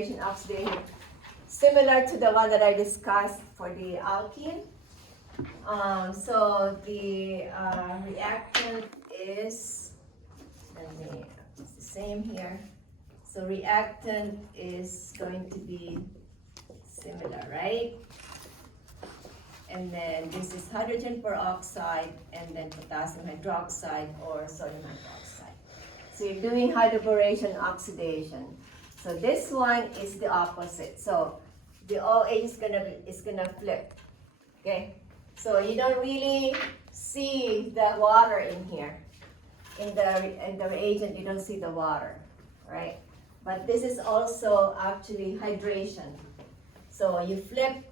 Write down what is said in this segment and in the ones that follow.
Oxidation, similar to the one that I discussed for the alkene. So the reactant is, it's the same here. So reactant is going to be similar, right? And then this is hydrogen peroxide and then potassium hydroxide or sodium hydroxide. So you're doing hydroboration oxidation. So this one is the opposite. So the OH is gonna flip. Okay? So you don't really see the water in here. In the reagent, you don't see the water, right? But this is also actually hydration. So you flip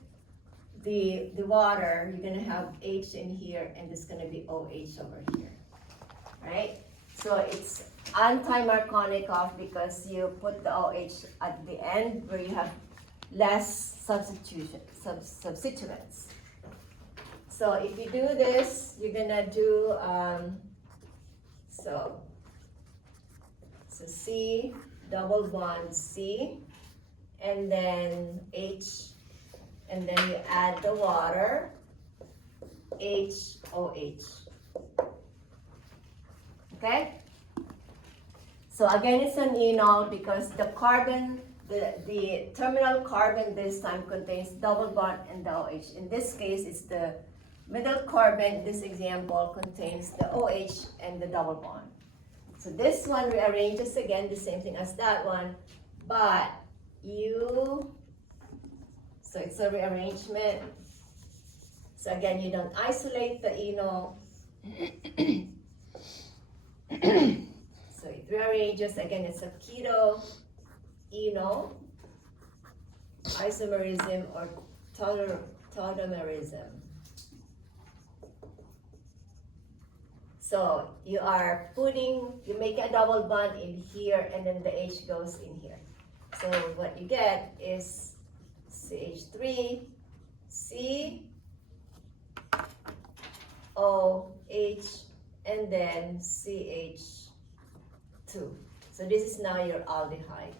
the water, you're gonna have H in here, and there's gonna be OH over here, right? So it's anti-Markovnikov because you put the OH at the end where you have less substituents. So if you do this, you're gonna do so C double bond C, and then H, and then you add the water, HOH. Okay? So again, it's an enol because the carbon, the terminal carbon this time contains double bond and the OH. In this case, it's the middle carbon, this example, contains the OH and the double bond. So this one rearranges again, the same thing as that one, but so it's a rearrangement. So again, you don't isolate the enol. So it rearranges, again, it's a keto enol, isomerism or tautomerism. So you make a double bond in here, and then the H goes in here. So what you get is CH3, C, O, H, and then CH2. So this is now your aldehyde.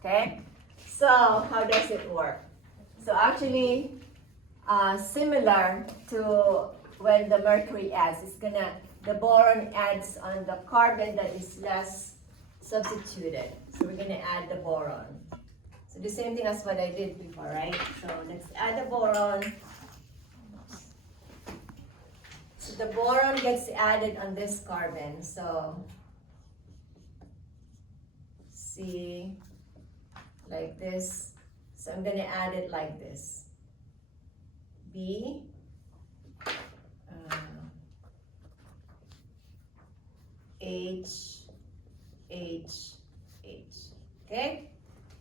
Okay? So how does it work? So actually, similar to when the mercury adds, the boron adds on the carbon that is less substituted. So we're gonna add the boron. So the same thing as what I did before, right? So let's add the boron. So the boron gets added on this carbon. So C, like this. So I'm gonna add it like this. B, H, H, H. Okay?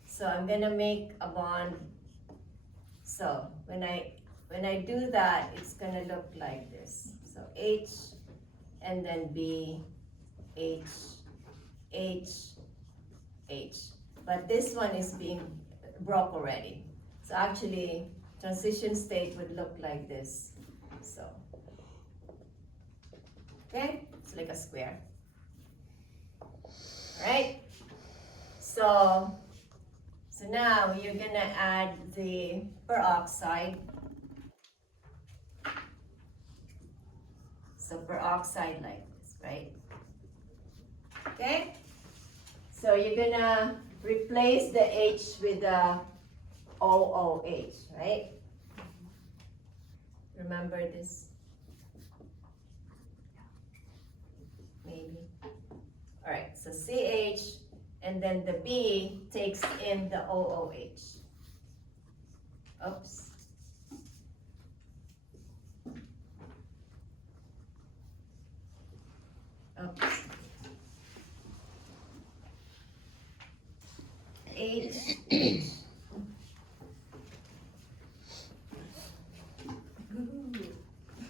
So I'm gonna make a bond. So when I do that, it's gonna look like this. So H, and then B, H, H, H. But this one is being broke already. So actually, transition state would look like this. So, okay, it's like a square. All right. So now you're gonna add the peroxide. So peroxide like this, right? Okay. So you're gonna replace the H with the OOH, right? Remember this? Maybe. All right, so CH, and then the B takes in the OOH. Oops. Oops. H.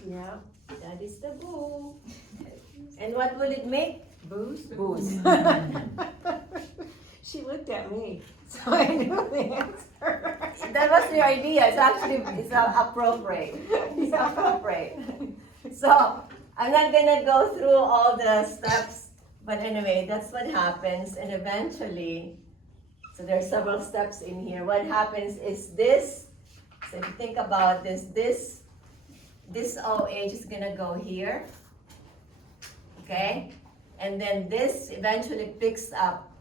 Yeah, that is the boo. And what will it make? Booze? Booze. She looked at me, so I knew the answer. That was the idea. It's appropriate. It's appropriate. So I'm not gonna go through all the steps But anyway, that's what happens, and eventually, so there are several steps in here. What happens is this, so if you think about this, this OH is gonna go here, okay? And then this eventually picks up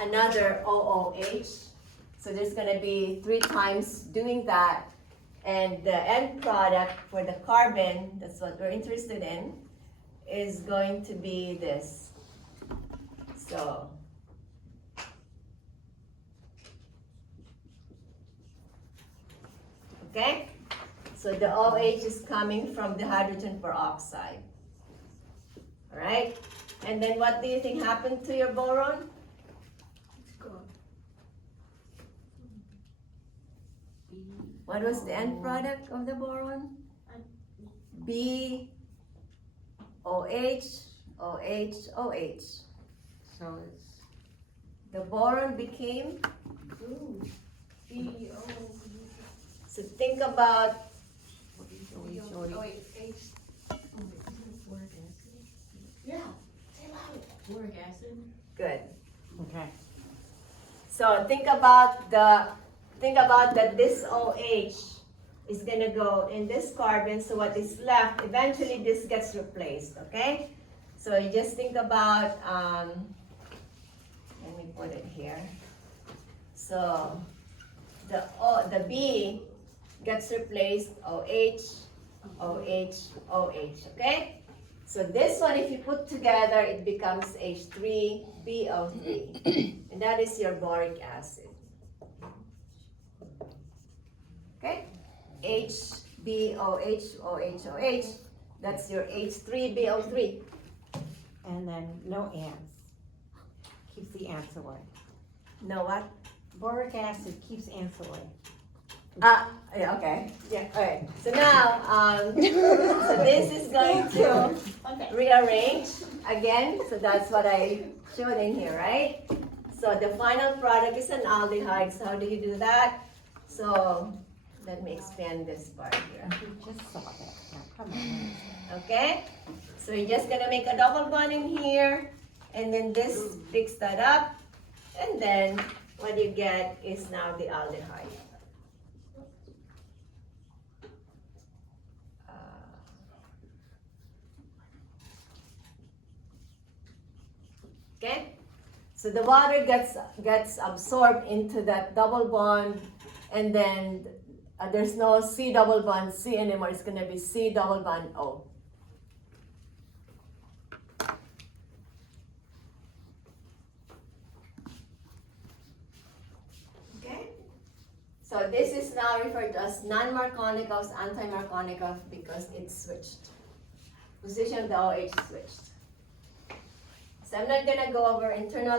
another OOH. So there's gonna be 3 times doing that. And the end product for the carbon, that's what we're interested in, is going to be this. So, okay? So the OH is coming from the hydrogen peroxide. All right? And then what do you think happened to your boron? What was the end product of the boron? B, OH, OH, OH. So it's The boron became, so think about, Boric acid. good. okay. So think about that this OH is gonna go in this carbon, so what is left, eventually this gets replaced, okay? So you just think about, let me put it here. So the B gets replaced, OH, OH, OH, okay? So this one, if you put together, it becomes H3BO3, and that is your boric acid. Okay? HBOH, that's your H3BO3. And then no ants. Keeps the ants away. Know what? Boric acid keeps ants away. Yeah, okay. Yeah, alright. So now, so this is going to rearrange again. So that's what I showed in here, right? So the final product is an aldehyde. So how do you do that? So let me expand this part here. We just saw that. Now, come on. Okay? So you're just gonna make a double bond in here, and then this picks that up, and then what you get is now the aldehyde. Okay? So the water gets absorbed into that double bond, and then there's no C double bond C anymore. It's gonna be C double bond O. Okay? So this is now referred to as non-Markovnikov, anti-Markovnikov, because it's switched. Position of the OH is switched. So I'm not gonna go over internal